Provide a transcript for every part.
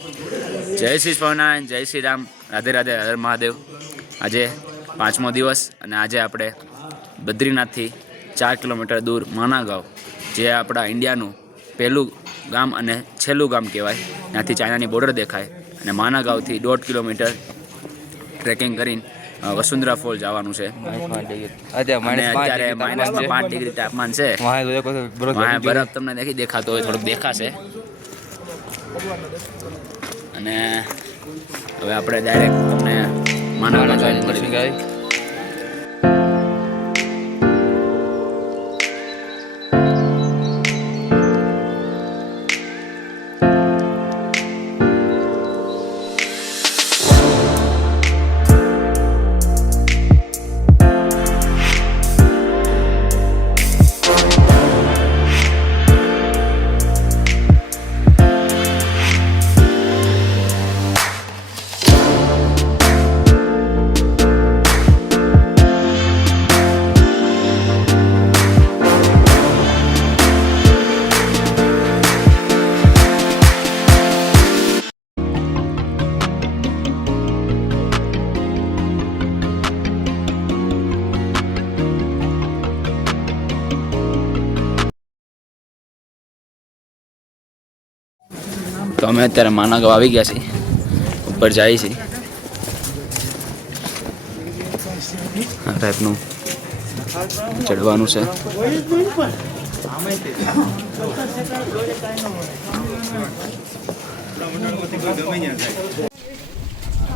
જય શ્રી સ્વામિનારાયણ, જય શ્રી રામ, રાધે રાધે, હર મહાદેવ। આજે 5મો દિવસ અને આજે આપણે બદ્રીનાથથી 4 કિલોમીટર દૂર માના ગાંવ, જે આપણા ઇન્ડિયાનું પહેલું ગામ અને છેલ્લું ગામ કહેવાય, ત્યાંથી ચાઇનાની બોર્ડર દેખાય અને માના ગાંવથી 1.5 કિલોમીટર ટ્રેકિંગ કરીને વસુંધરા ફોલ જવાનું છે। અને અત્યારે -5 ડિગ્રી તાપમાન છે। બરફ તમને નથી દેખાતો હોય, થોડુંક દેખાશે। અને હવે આપણે ડાયરેક્ટ તમને માના ગાંવ મળી ગઈ। તો અમે અત્યારે માના ગાંવ આવી ગયા છીએ, ઉપર જાય છે। આ ટાઈપનું ચડવાનું છે।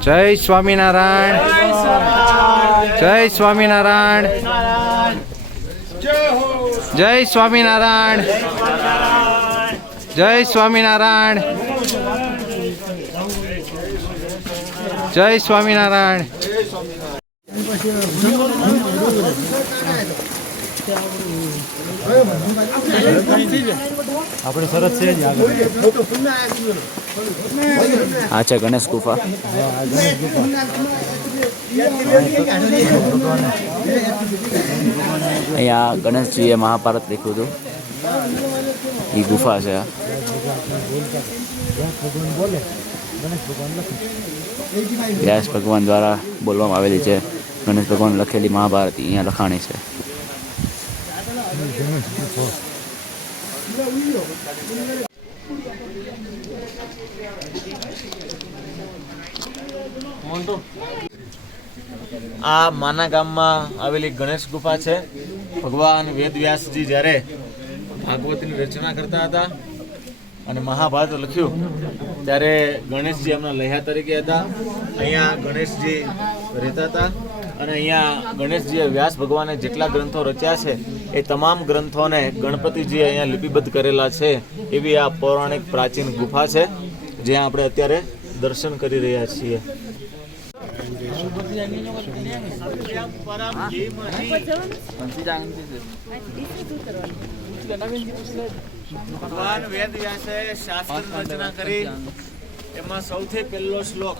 જય સ્વામિનારાયણ, જય સ્વામિનારાયણ, જય સ્વામિનારાયણ, જય સ્વામિનારાયણ, જય સ્વામિનારાયણ। આપણે સરસ છે જ આગળ। આ છે ગણેશ ગુફા। અહીંયા ગણેશજીએ મહાભારત લખ્યું હતું, એ ગુફા છે। વ્યાસ ભગવાન દ્વારા બોલવામાં આવેલી છે। ગણેશ ભગવાન લખેલી મહાભારત અહીંયા લખાણી છે। આ માના ગામમાં આવેલી ગણેશ ગુફા છે। ભગવાન વેદવ્યાસજી જ્યારે ભાગવતની રચના કરતા હતા અને મહાભારત લખ્યું ત્યારે ગણેશજી એમના લહ્યા તરીકે હતા। અહીંયા ગણેશજી રહેતા હતા અને અહીંયા ગણેશજીએ વ્યાસ ભગવાને જેટલા ગ્રંથો રચ્યા છે એ તમામ ગ્રંથોને ગણપતિજીએ અહીંયા લિપિબદ્ધ કરેલા છે। એવી આ પૌરાણિક પ્રાચીન ગુફા છે, જ્યાં આપણે અત્યારે દર્શન કરી રહ્યા છીએ। ભગવાન વેદવ્યાસે શાસ્ત્ર રચના કરી, એમાં સૌથી પહેલો શ્લોક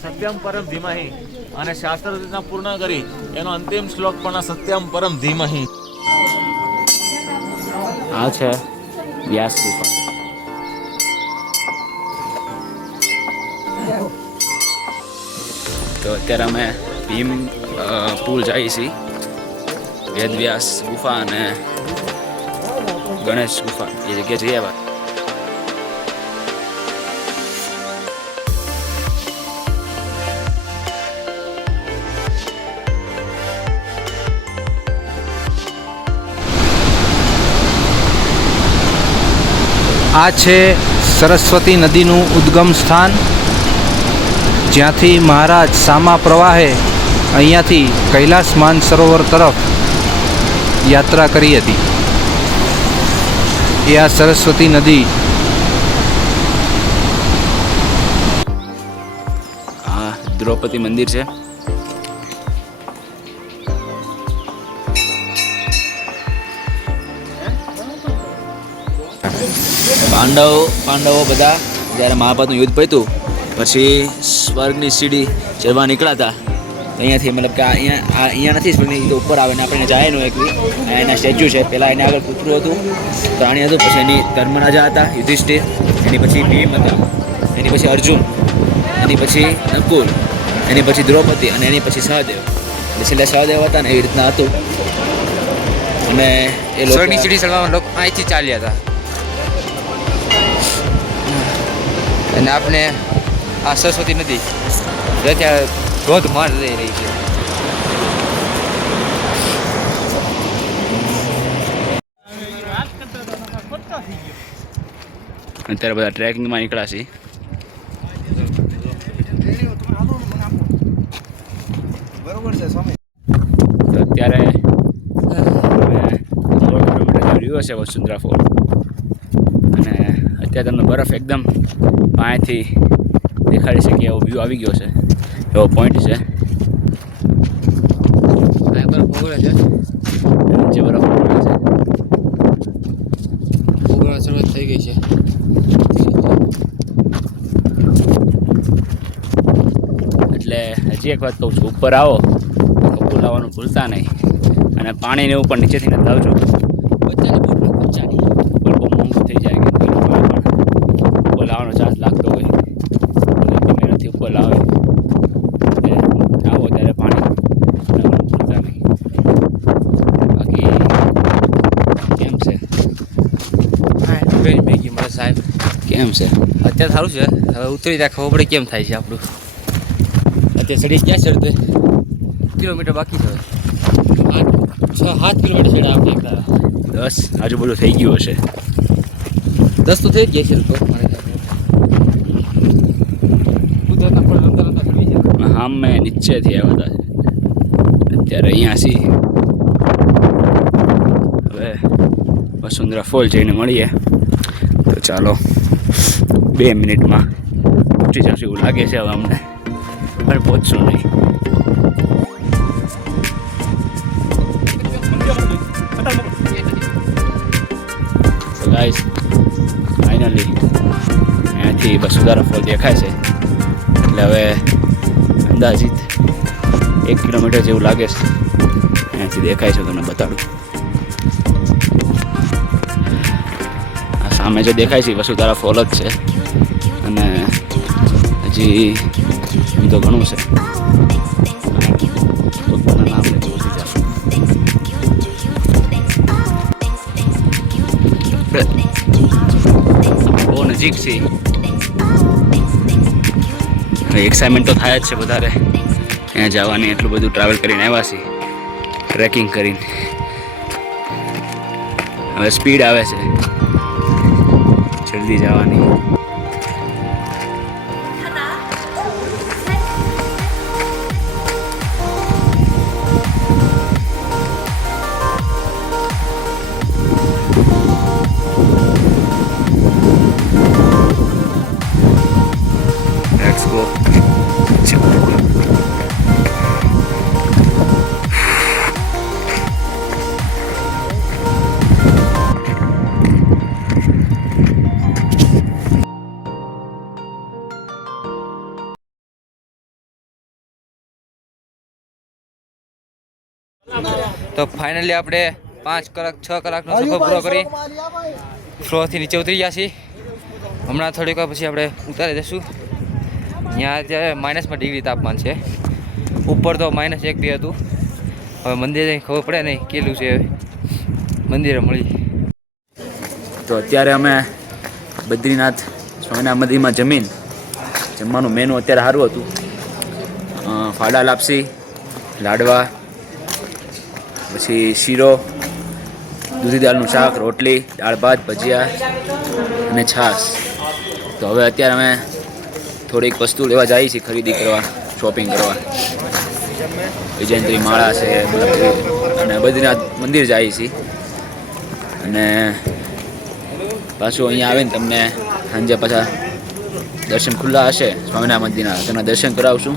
સત્યમ પરમ ધીમહિ, અને શાસ્ત્ર રચના પૂર્ણ કરી એનો અંતિમ શ્લોક પણ સત્યમ પરમ ધીમહિ। આ છે વ્યાસ ગુફા। તો અત્યારે અમે ભીમ પુલ જઈએ છીએ, વેદવ્યાસ ગુફા અને ગણેશ ગુફા એ જગ્યાએ જઈ આવ્યા। આ છે સરસ્વતી નદીનું ઉદ્ગમ સ્થાન, જ્યાંથી મહારાજ સામા પ્રવાહે અહીંયાથી કૈલાસ માનસરોવર તરફ યાત્રા કરી હતી। એ આ સરસ્વતી નદી આ દ્રૌપદી મંદિર છે। પાંડવો બધા જ્યારે મહાભારતનું યુદ્ધ પત્યું પછી સ્વર્ગની સીડી ચડવા નીકળ્યા હતા। અહીંયાથી મતલબ કે અહીંયા નથી પણ એ તો ઉપર આવે ને આપણે જાય નો એકવી એના સ્ટેચ્યુ છે। પહેલાં એને આગળ કૂતરું હતું, પ્રાણી હતું, પછી એની ધર્મરાજા હતા યુધિષ્ઠિર, એની પછી ભીમ હતા, એની પછી અર્જુન, એની પછી નકુલ, એની પછી દ્રૌપદી અને એની પછી સહદેવ. એટલે છેલ્લે સહદેવ હતા ને એવી રીતના હતું. અને એ લોકો સ્વર્ગની સીડી ચડવામાં લોકો અહીંથી ચાલ્યા હતા અને આપણે આ સરસ્વતી નદી જે ત્યાં ધોધમાર જઈ રહી છે. અત્યારે બધા ટ્રેકિંગમાં નીકળ્યા છે. તો અત્યારે રહ્યો છે વસુંધરા ફોલ અને અત્યારે તમને બરફ એકદમ પાસેથી દેખાડી શકે એવો વ્યૂ આવી ગયો છે, એવો પોઈન્ટ છે. બરફ ઓગળે છે, નીચે બરફ પડે છે. ઓગળવા શરૂઆત થઈ ગઈ છે. એટલે હજી એક વાત કહું છું, ઉપર આવો કપૂર લાવવાનું ભૂલતા નહીં અને પાણીને ઉપર નીચેથી નથી લાવજો. બચ્ચાની બોટલો બચ્ચાની ઉપર બહુ મોંઘું થઈ જાય કે ઉપર લાવવાનો ચાર્જ લાગતો હોય મહેનતથી ઉપર લાવે એટલે આવો ત્યારે પાણી લાવવાનું ભૂલતા નહીં. બાકી કેમ છે? હા મેગી મળે સાહેબ. કેમ છે અત્યારે સારું છે, હવે ઉતરી ત્યાં ખબર પડે કેમ થાય છે આપણું. અત્યારે ચડી ગયા છે અડધે કિલોમીટર બાકી છે, 6-7 કિલોમીટર ચડ્યા આપણે એકલા. 10 આજુબાજુ થઈ ગયું હશે. 10 તો થઈ જ ગયા છે તો મારે કુદરતના ફળ રમતા રમતા ચડવી છે. હા મેં નીચેથી આવ્યા હતા અત્યારે અહીંયા છીએ. હવે વસુંધરા ફોલ જઈને મળીએ. તો ચાલો 2 મિનિટમાં પહોંચી જશું એવું લાગે છે. હવે અમને પણ પહોંચશું નહીં. તો ગાઈસ ફાઇનલી અહીંયાથી વસુંધરા ફોલ દેખાય છે. એટલે હવે અંદાજિત 1 કિલોમીટર જેવું લાગે છે. અહીંયાથી દેખાય છે, તમને બતાડું. આ સામે જે દેખાય છે વસુંધરા ફોલ જ છે અને હજી એમ તો ઘણું છે. પોતાના નામ લેતું ઓછી જશે. બહુ નજીક છે. એક્સાઇટમેન્ટ તો થાય જ છે વધારે ત્યાં જવાની. એટલું બધું ટ્રાવેલ કરીને આવ્યા છીએ, ટ્રેકિંગ કરીને. હવે સ્પીડ આવે છે જલ્દી જવાની. Let's go. તો ફાઇનલી આપણે 5 કલાક 6 કલાકનો સફર પૂરો કરી ફ્લોરથી નીચે ઉતરી ગયા છીએ. હમણાં થોડીક વાર પછી આપણે ઉતારી દઈશું. ત્યાં અત્યારે -માં ડિગ્રી તાપમાન છે. ઉપર તો -1-2 હતું. હવે મંદિરે ખબર પડે નહીં કેટલું છે. મંદિરે મળી. તો અત્યારે અમે બદ્રીનાથ સ્વામિનારાયણ મંદિરમાં જમવાનું મેનુ અત્યારે સારું હતું. ફાડા લાપસી, લાડવા, પછી શીરો, દૂધી દાળનું શાક, રોટલી, દાળ ભાત, ભજીયા અને છાશ. તો હવે અત્યારે અમે થોડીક વસ્તુ લેવા જઈએ છીએ, ખરીદી કરવા, શોપિંગ કરવા. વિજયંત્રી માળા છે અને બદ્રીનાથ મંદિર જઈએ છીએ. અને પાછું અહીંયા આવીને તમને સાંજે પાછા દર્શન ખુલ્લા હશે સ્વામિનારાયણ મંદિરના, તેના દર્શન કરાવશું.